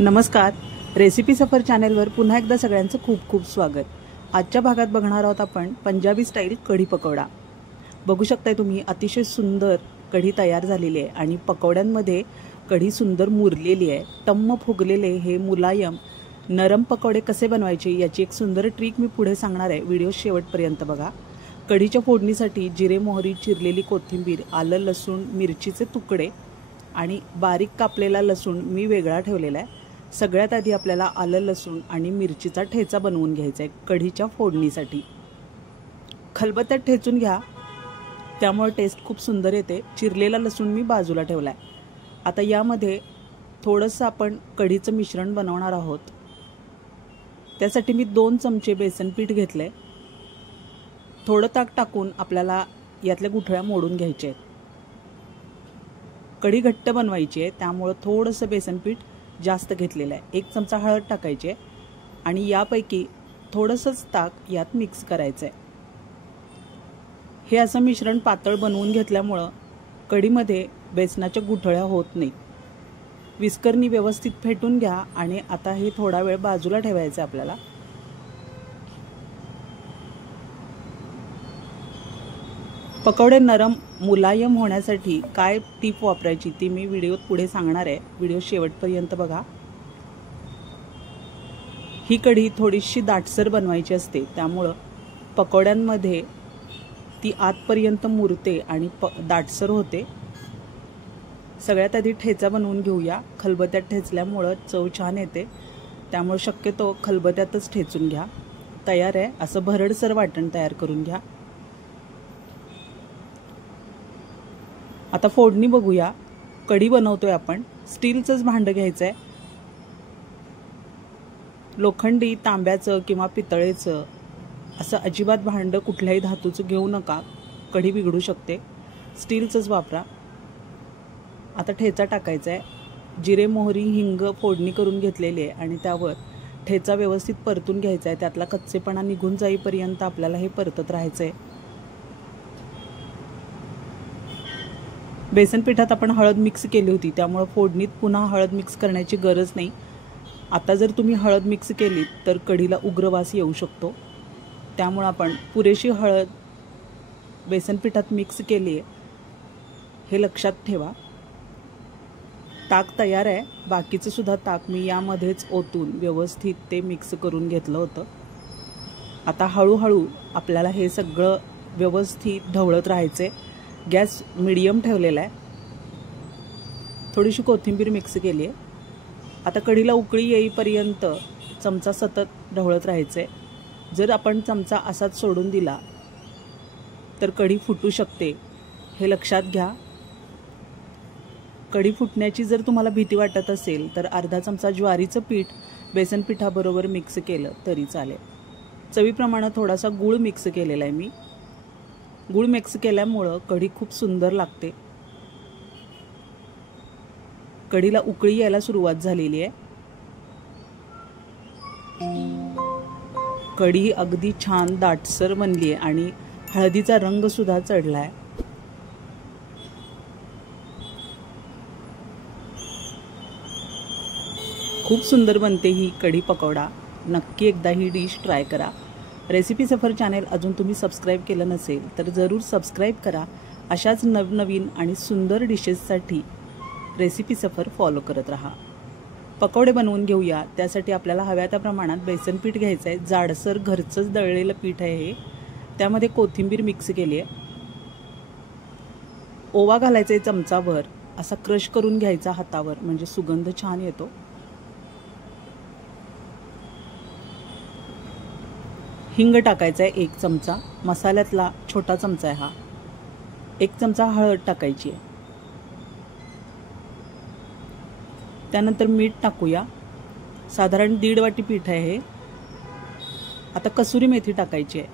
नमस्कार, रेसिपी सफर चॅनलवर पुन्हा एकदा सगळ्यांचं खूप खूप स्वागत। आजच्या भागात बघणार आहोत आपण पंजाबी स्टाईल कढी पकोडा। बघू शकताय तुम्ही अतिशय सुंदर कढी तयार झालेली आहे आणि पकोड्यांमध्ये कढी सुंदर मुरलेली आहे। टम्म फुगलेले हे मुलायम नरम पकोडे कसे बनवायचे याची एक सुंदर ट्रिक मी पुढे सांगणार आहे। व्हिडिओ शेवटपर्यंत बघा। कढीच्या फोडणीसाठी जिरे, मोहरी, चिरलेली कोथिंबीर, आलं, लसूण, मिरचीचे तुकडे आणि बारीक कापलेला लसूण मी वेगळा ठेवलेला आहे। सगळ्यात आधी आपल्याला आलं, लसूण आणि मिरचीचा ठेचा बनवून घ्यायचा आहे। कढीच्या फोडणीसाठी खलबत्त्यात ठेचून घ्या, त्यामुळे टेस्ट खूप सुंदर येते। चिरलेला लसूण मी बाजूला ठेवलाय। आता यामध्ये थोडंसं आपण कढीचं मिश्रण बनवणार आहोत। त्यासाठी मी 2 चमचे बेसन पीठ घेतले। थोडं ताक टाकून आपल्याला यातल्या गुठळ्या मोडून घ्यायचे आहेत। कढी घट्ट बनवायची आहे, त्यामुळे थोडंसं बेसन पीठ जास्त घेतलेलं आहे। 1 चमचा हळद टाकायची आहे आणि यापैकी थोडंसंच ताक यात मिक्स करायचं आहे। हे असं मिश्रण पातळ बनवून घेतल्यामुळे कढीमध्ये बेसनाच्या गुठळ्या होत नाही। विस्करनी व्यवस्थित फेटून घ्या आणि आता हे थोडा वेळ बाजूला ठेवायचं आपल्याला। पकोडे नरम मुलायम होण्यासाठी काय टीप वापरायची ती मी व्हिडिओत पुढे सांगणार आहे। व्हिडिओ शेवटपर्यंत बघा। ही कढी थोडीशी दाटसर बनवायची असते, त्यामुळे पकोड्यांमध्ये ती आतपर्यंत मुरते आणि दाटसर होते। सगळ्यात आधी ठेचा बनवून घेऊया। खलबत्त्यात ठेचल्यामुळे चव छान येते, त्यामुळे शक्यतो खलबत्त्यातच ठेचून घ्या। तयार आहे असं भरडसर वाटण तयार करून घ्या। आता फोडणी बघूया। कढी बनवतोय आपण, स्टीलचंच भांडं घ्यायचं आहे। लोखंडी, तांब्याचं किंवा पितळेचं असं अजिबात भांडं कुठल्याही धातूचं घेऊ नका, कढी बिघडू शकते। स्टीलचंच वापरा। आता ठेचा टाकायचा आहे। जिरे, मोहरी, हिंग फोडणी करून घेतलेली आहे आणि त्यावर ठेचा व्यवस्थित परतून घ्यायचा आहे। त्यातला कच्चेपणा निघून जाईपर्यंत आपल्याला हे परतत राहायचं आहे। बेसन पिठात आपण हळद मिक्स केली होती, त्यामुळे फोडणीत पुन्हा हळद मिक्स करण्याची गरज नाही। आता जर तुम्ही हळद मिक्स केली तर कढीला उग्रवास येऊ शकतो, त्यामुळे आपण पुरेशी हळद बेसन पिठात मिक्स केली आहे हे लक्षात ठेवा। ताक तयार आहे। बाकीचं सुद्धा ताक मी यामध्येच ओतून व्यवस्थित ते मिक्स करून घेतलं होतं। आता हळूहळू आपल्याला हे सगळं व्यवस्थित ढवळत राहायचे। गॅस मीडियम ठेवलेला आहे। थोडीशी कोथिंबीर मिक्स केली आहे। आता कढीला उकळी येईपर्यंत चमचा सतत ढवळत राहायचे। जर आपण चमचा असाच सोडून दिला तर कढी फुटू शकते, हे लक्षात घ्या। कढी फुटण्याची जर तुम्हाला भीती वाटत असेल तर अर्धा चमचा ज्वारीचं पीठ बेसन पिठाबरोबर मिक्स केलं तरी चालेल। चवीप्रमाणे थोडासा गूळ मिक्स केलेला आहे मी। गूळ मिक्स केल्यामुळे कढी खूप सुंदर लागते। कढीला उकळी यायला सुरुवात झालेली आहे। कढी अगदी छान दाटसर बनली आहे आणि हळदीचा रंग सुद्धा चढलाय। खूप सुंदर बनते ही कढी पकोडा। नक्की एकदा ही डिश ट्राय करा। रेसिपी सफर चॅनल अजून तुम्ही सबस्क्राइब केलं नसेल तर जरूर सबस्क्राइब करा। अशाच नवनवीन आणि सुंदर डिशेससाठी रेसिपी सफर फॉलो करत राहा। पकोडे बनवून घेऊया। त्यासाठी आपल्याला हव्या त्या प्रमाणात बेसन पीठ घ्यायचं आहे। जाडसर घरचंच दळलेलं पीठ आहे हे। त्यामध्ये कोथिंबीर मिक्स केली आहे। ओवा घालायचा आहे चमचाभर, असा क्रश करून घ्यायचा हातावर, म्हणजे सुगंध छान येतो। हिंग टाकायचा आहे 1 चमचा, मसाल्यातला छोटा चमचा आहे हा। 1 चमचा हळद टाकायची आहे। त्यानंतर मीठ टाकूया। साधारण 1.5 वाटी पीठ आहे हे। आता कसुरी मेथी टाकायची आहे।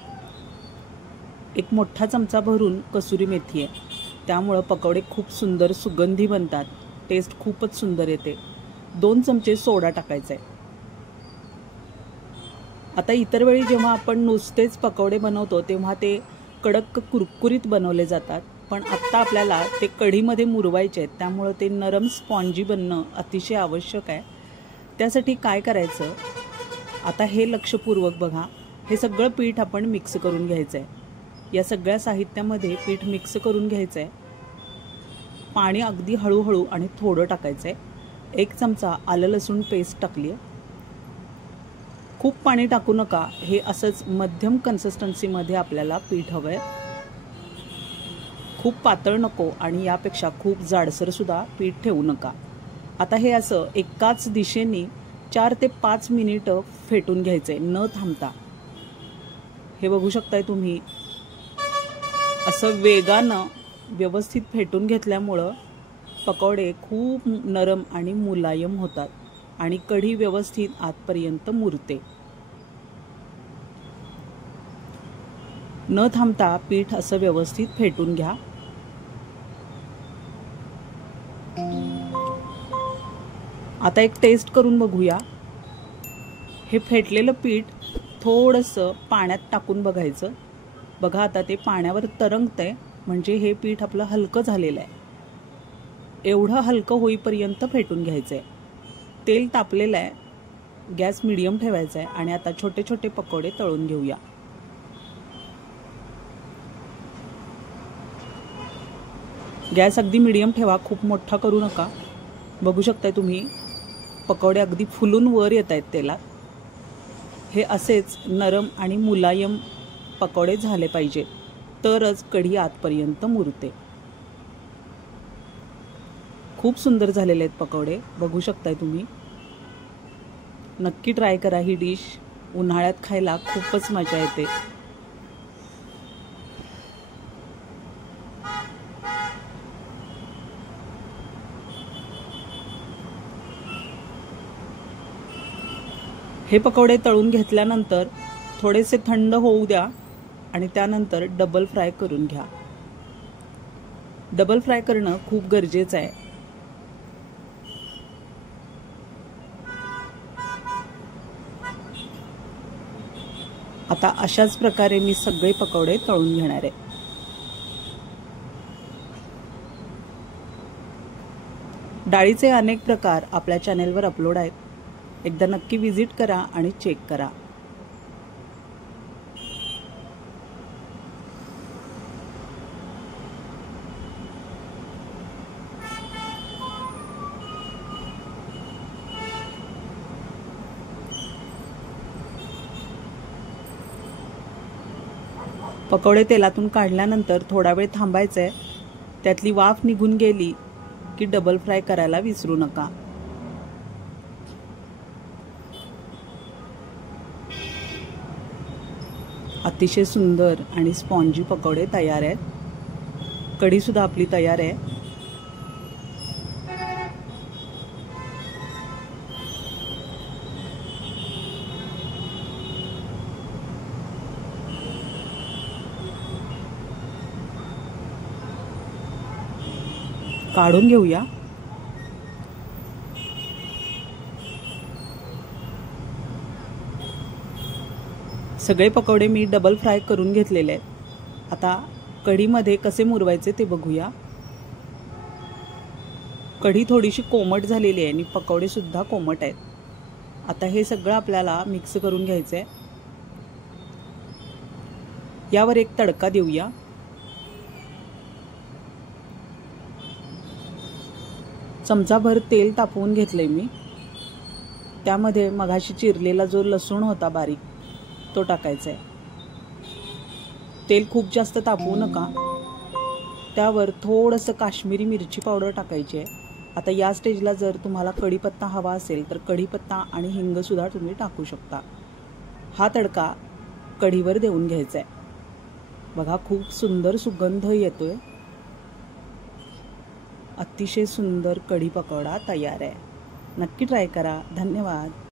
1 मोठा चमचा भरून कसुरी मेथी आहे, त्यामुळे पकोडे खूप सुंदर सुगंधी बनतात। टेस्ट खूपच सुंदर येते। 2 चमचे सोडा टाकायचा आहे। आता इतर वेळी जेव्हा आपण नुसतेच पकोडे बनवतो तेव्हा ते कडक कुरकुरीत बनवले जातात, पण आत्ता आपल्याला ते कढीमध्ये मुरवायचे आहेत, त्यामुळे ते नरम स्पॉन्जी बनणं अतिशय आवश्यक आहे। त्यासाठी काय करायचं, आता हे लक्षपूर्वक बघा, हे सगळं पीठ आपण मिक्स करून घ्यायचं आहे। या सगळ्या साहित्यामध्ये पीठ मिक्स करून घ्यायचं आहे। पाणी अगदी हळूहळू आणि थोडं टाकायचं आहे। 1 चमचा आलं लसूण पेस्ट टाकली आहे। खूप पाणी टाकू नका, हे असंच मध्यम कन्सिस्टन्सीमध्ये आपल्याला पीठ हवं आहे। खूप पातळ नको आणि यापेक्षा खूप जाडसर सुद्धा पीठ ठेवू नका। आता हे असं एकाच दिशेने 4 ते 5 मिनिटं फेटून घ्यायचंय न थांबता। हे बघू शकताय तुम्ही, असं वेगानं व्यवस्थित फेटून घेतल्यामुळं पकोडे खूप नरम आणि मुलायम होतात आणि कढी व्यवस्थित आतपर्यंत मुरते। न थांबता पीठ असं व्यवस्थित फेटून घ्या। आता एक टेस्ट करून बघूया। हे फेटलेलं पीठ थोडंसं पाण्यात टाकून बघायचं। बघा आता ते पाण्यावर तरंगतंय, म्हणजे हे पीठ आपलं हलकं झालेलं आहे। एवढं हलकं होईपर्यंत फेटून घ्यायचंय। तेल तापलेलं आहे, गॅस मीडियम ठेवायचा आहे आणि आता छोटे छोटे पकोडे तळून घेऊया। गॅस अगदी मीडियम ठेवा, खूप मोठा करू नका। बघू शकताय तुम्ही, पकोडे अगदी फुलून वर येत आहेत तेलात। हे असेच नरम आणि मुलायम पकोडे झाले पाहिजे, तरच कढी आतपर्यंत मुरते। खूप सुंदर झालेले आहेत पकोडे, बघू शकताय तुम्ही। नक्की ट्राय करा ही डिश, उन्हाळ्यात खायला खूपच मजा येते। हे पकोडे तळून घेतल्यानंतर थोडेसे थंड होऊ द्या आणि त्यानंतर डबल फ्राय करून घ्या। डबल फ्राय करणं खूप गरजेचं आहे। आता अशाच प्रकारे मी सगळे पकोडे तळून घेणार आहे। डाळीचे अनेक प्रकार आपल्या चॅनेलवर अपलोड आहेत, एकदा नक्की विजिट करा आणि चेक करा। पकोडे तेलातून काढल्यानंतर थोडा वेळ थांबायचं आहे। त्यातली वाफ निघून गेली की डबल फ्राय करायला विसरू नका। अतिशय सुंदर आणि स्पॉन्जी पकोडे तयार आहेत। कढी सुद्धा आपली तयार आहे। काढून घेऊया। सगळे पकोडे मी डबल फ्राय करून घेतलेले आहेत। आता कढीमध्ये कसे मुरवायचे ते बघूया। कढी थोडीशी कोमट झालेली आहे आणि पकोडे सुद्धा कोमट आहेत। आता हे सगळं आपल्याला मिक्स करून घ्यायचं आहे। यावर एक तडका देऊया। चमचाभर तेल तापवून घेतले मी, त्यामध्ये मगाशी चिरलेला जो लसूण होता बारीक तो टाकायचा आहे। तेल खूप जास्त तापवू नका। त्यावर थोडंसं काश्मीरी मिरची पावडर टाकायची आहे। आता या स्टेजला जर तुम्हाला कढीपत्ता हवा असेल तर कढीपत्ता आणि हिंग सुद्धा तुम्ही टाकू शकता। हा तडका कढीवर देऊन घ्यायचा आहे। बघा खूप सुंदर सुगंध येतोय। अतिशय सुंदर कढी पकोडा तयार आहे। नक्की ट्राय करा। धन्यवाद।